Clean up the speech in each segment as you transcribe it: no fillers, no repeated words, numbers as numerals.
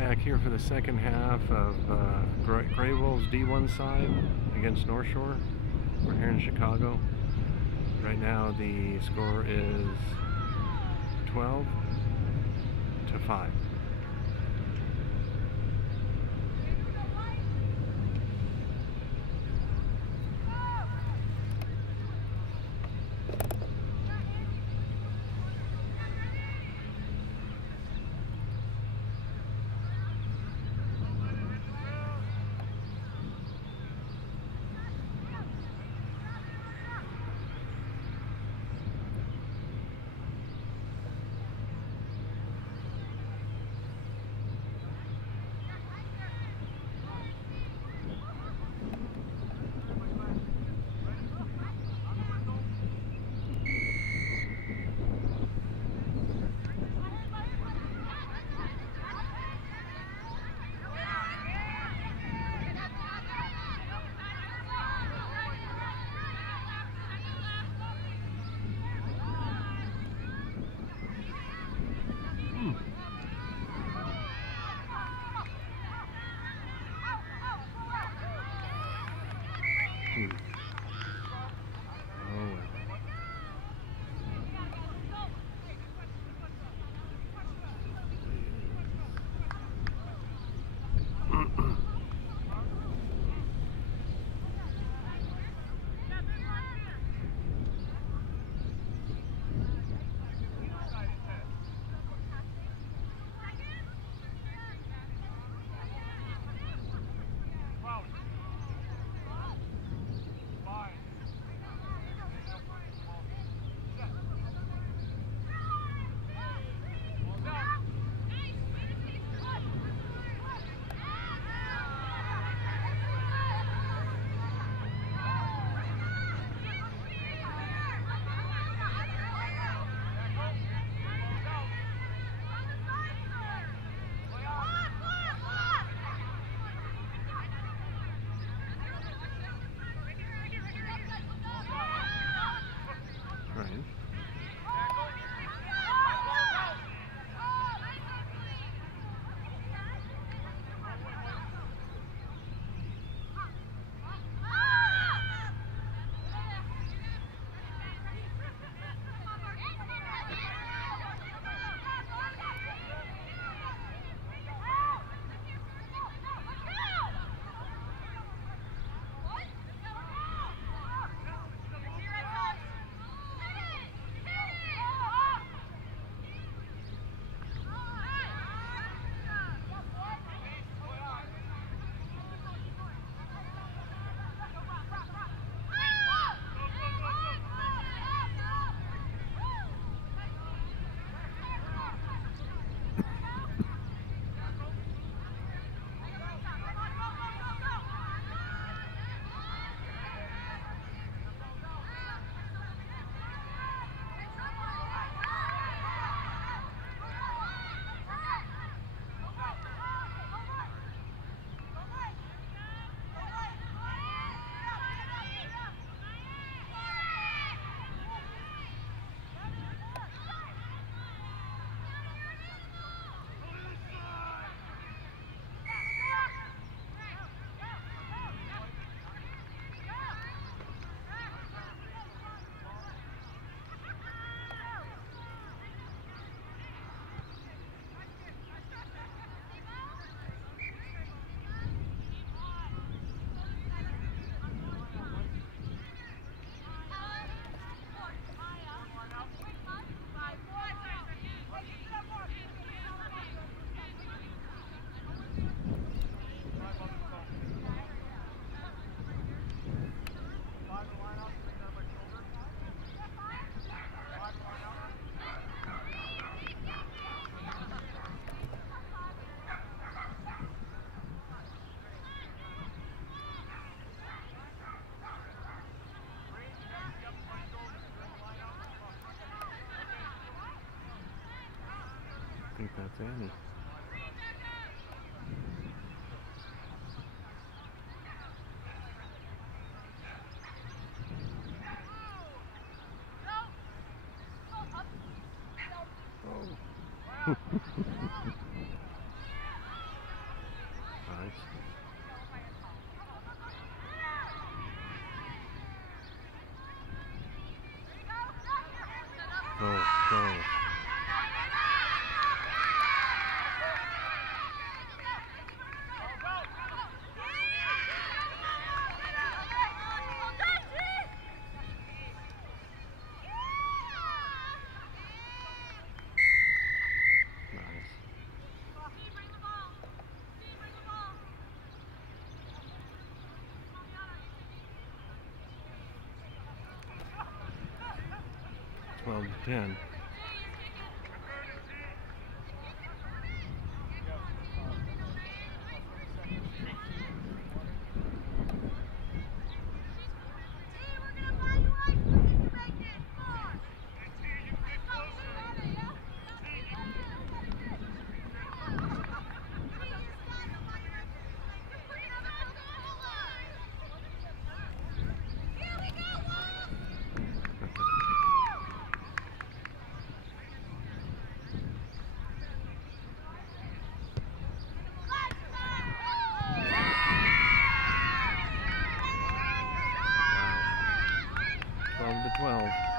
Back here for the second half of Gray Wolves D1 side against North Shore. We're here in Chicago. Right now the score is 12-5. I think that's Annie. Oh. Go, go. Nice. 12-10. Wow. 12-12.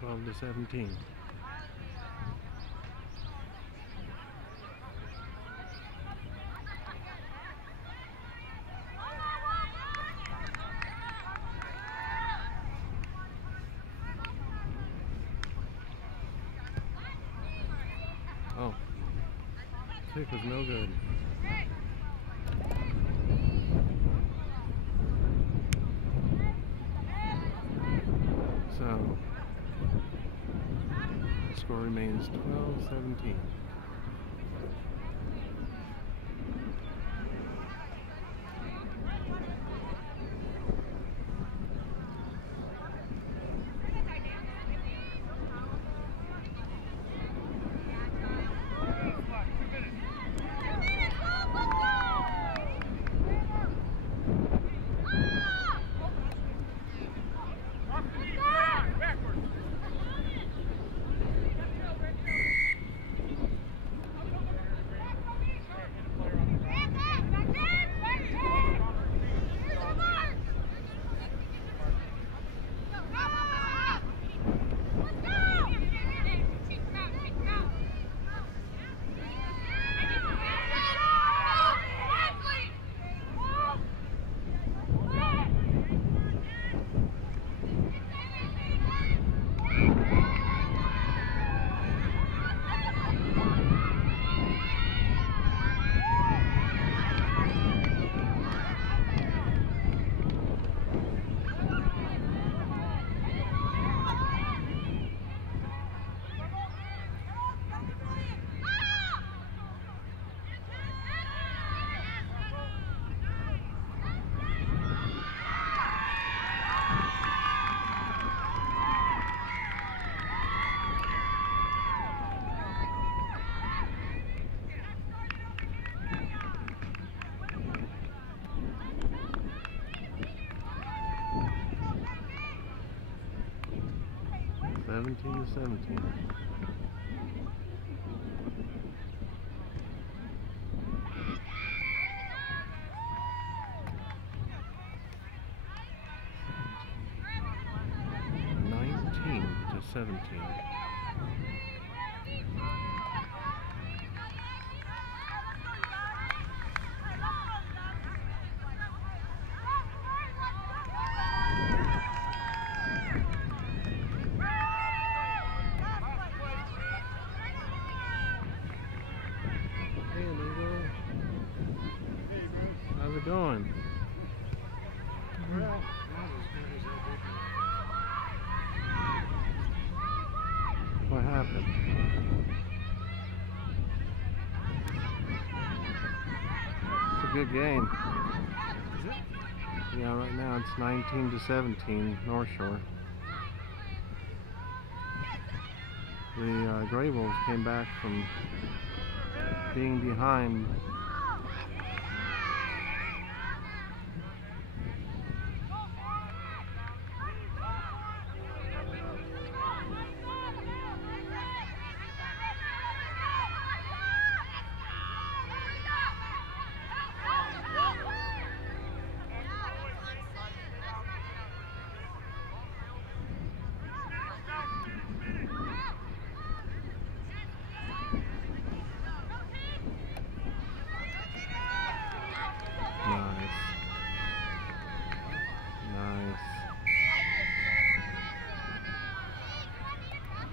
Twelve to 17. Oh, kick was no good. So, the score remains 12-17. 17 to 17. To 17. Hey, Amigo. Hey, bro. How's it going? Well, not as good as I did. What happened? It's a good game. Is it? Yeah, right now it's 19 to 17, North Shore. The Gray Wolves came back from being behind.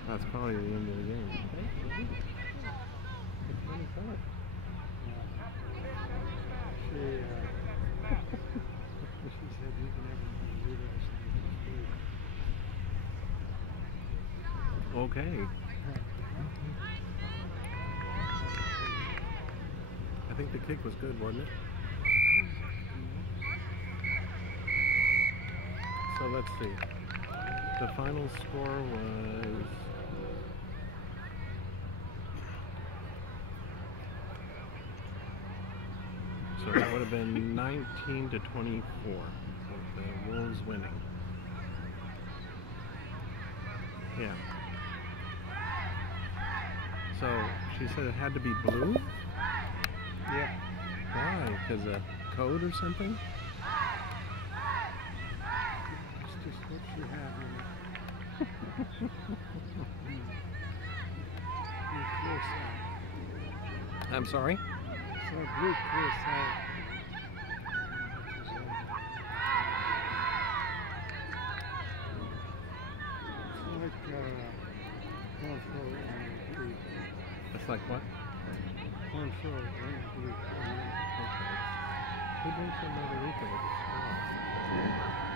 That's probably the end of the game. It's 25. She said you can never do that. Okay. I think the kick was good, wasn't it? So let's see. The final score was... So that would have been 19 to 24, with the Wolves winning. Yeah. So she said it had to be blue? Yeah. Why? Because of code or something? It's just what she had in it. Blue clear side. I'm sorry? So blue clear side. It's like what? Cornflower and blue. Okay. Who drinks some margarita with a straw?